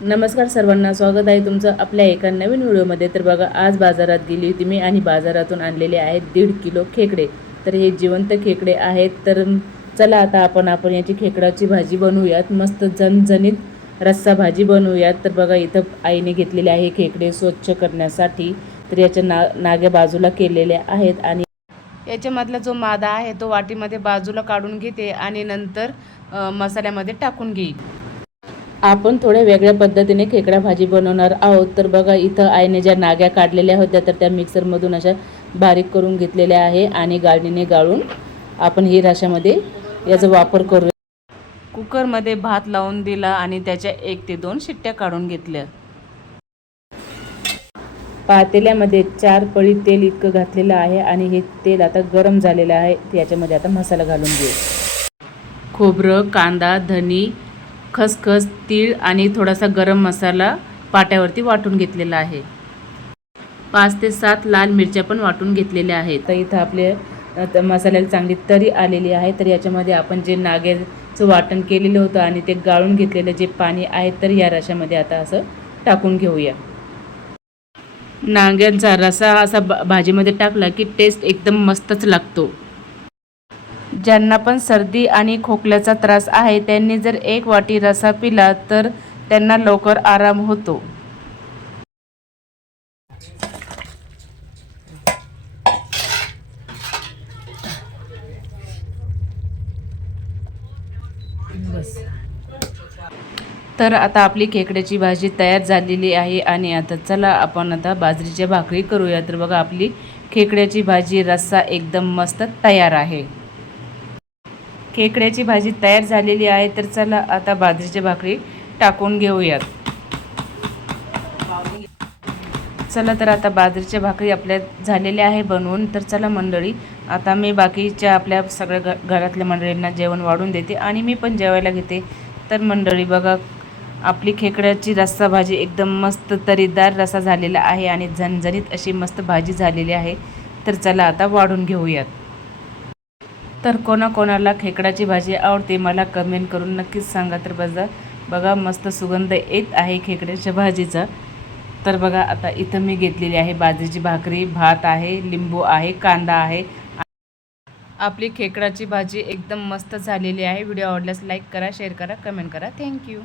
नमस्कार सर्वांना, स्वागत आहे तुमचं आपल्या एका नवीन व्हिडिओमध्ये. तर बघा, आज बाजारात गेली होती मी आणि बाजारातून आणलेले आहेत 1.5 किलो खेकडे. तर हे जिवंत खेकडे आहेत. तर चला आता आपण याची खेकडाची भाजी बनवूयात, मस्त झणझणीत रस्सा भाजी बनवूयात. तर बघा, इथं आईने घेतलेले आहे खेकडे स्वच्छ करण्यासाठी. तर याच्या नाग्या बाजूला केलेल्या आहेत आणि याच्यामधला जो मादा आहे तो वाटीमध्ये बाजूला काढून घेते आणि नंतर मसाल्यामध्ये टाकून घेईल. आपण थोड्या वेगळ्या पद्धतीने खेकडा भाजी बनवणार आहोत. तर बघा, इथं आईने ज्या नाग्या काढलेल्या होत्या तर त्या मिक्सरमधून अशा बारीक करून घेतलेल्या आहे आणि गाळणीने गाळून आपण ही रश्श्यामध्ये याचा वापर करू. कुकरमध्ये भात लावून दिला आणि त्याच्या 1 ते 2 शिट्ट्या काढून घेतल्या. पातेल्यामध्ये 4 पळी तेल इतकं घातलेलं आहे आणि हे तेल आता गरम झालेलं आहे. याच्यामध्ये आता मसाला घालून घेऊ. खोबरं, कांदा, धनी, खसखस, तीळ आणि थोडासा गरम मसाला पाट्यावरती वाटून घेतलेला आहे. 5 ते 7 लाल मिरच्या पण वाटून घेतलेल्या आहेत. तर इथं आपले मसाल्याला चांगली तरी आलेली आहे. तर याच्यामध्ये आपण जे नाग्याचं वाटण केलेलं होतं आणि ते गाळून घेतलेलं जे पाणी आहे तर या रश्श्यामध्ये आता असं टाकून घेऊया. नाग्यांचा रसा असा भाजीमध्ये टाकला की टेस्ट एकदम मस्तच लागतो. ज्यांना पण सर्दी आणि खोकल्याचा त्रास आहे त्यांनी जर 1 वाटी रसा पिला तर त्यांना लवकर आराम होतो. तर आता आपली खेकड्याची भाजी तयार झालेली आहे आणि आता चला आपण आता बाजरीच्या भाकरी करूया. तर बघा, आपली खेकड्याची भाजी रस्सा एकदम मस्त तयार आहे. खेकड्याची भाजी तयार झालेली आहे. तर चला आता बाजरीच्या भाकरी टाकून घेऊयात. चला, तर आता बाजरीच्या भाकरी आपल्या झालेल्या आहे बनवून. तर चला मंडळी, आता मी बाकीच्या आपल्या सगळ्या घरातल्या मंडळींना जेवण वाढून देते आणि मी पण जेवायला घेते. तर मंडळी बघा, आपली खेकड्याची रस्सा भाजी एकदम मस्त तरीदार रस्सा झालेला आहे आणि झणझणीत अशी मस्त भाजी झालेली आहे. तर चला आता वाढून घेऊयात. तर कोणाकोणाला खेकडाची भाजी आवडते मला कमेंट करून नक्कीच सांगा. तर बघा, मस्त सुगंध येत आहे खेकड्याच्या भाजीचा. तर बघा, आता इथं मी घेतलेली आहे बाजरीची भाकरी, भात आहे, लिंबू आहे, कांदा आहे. आपली खेकडाची भाजी एकदम मस्त झालेली आहे. व्हिडिओ आवडल्यास लाईक करा, शेअर करा, कमेंट करा. थँक्यू.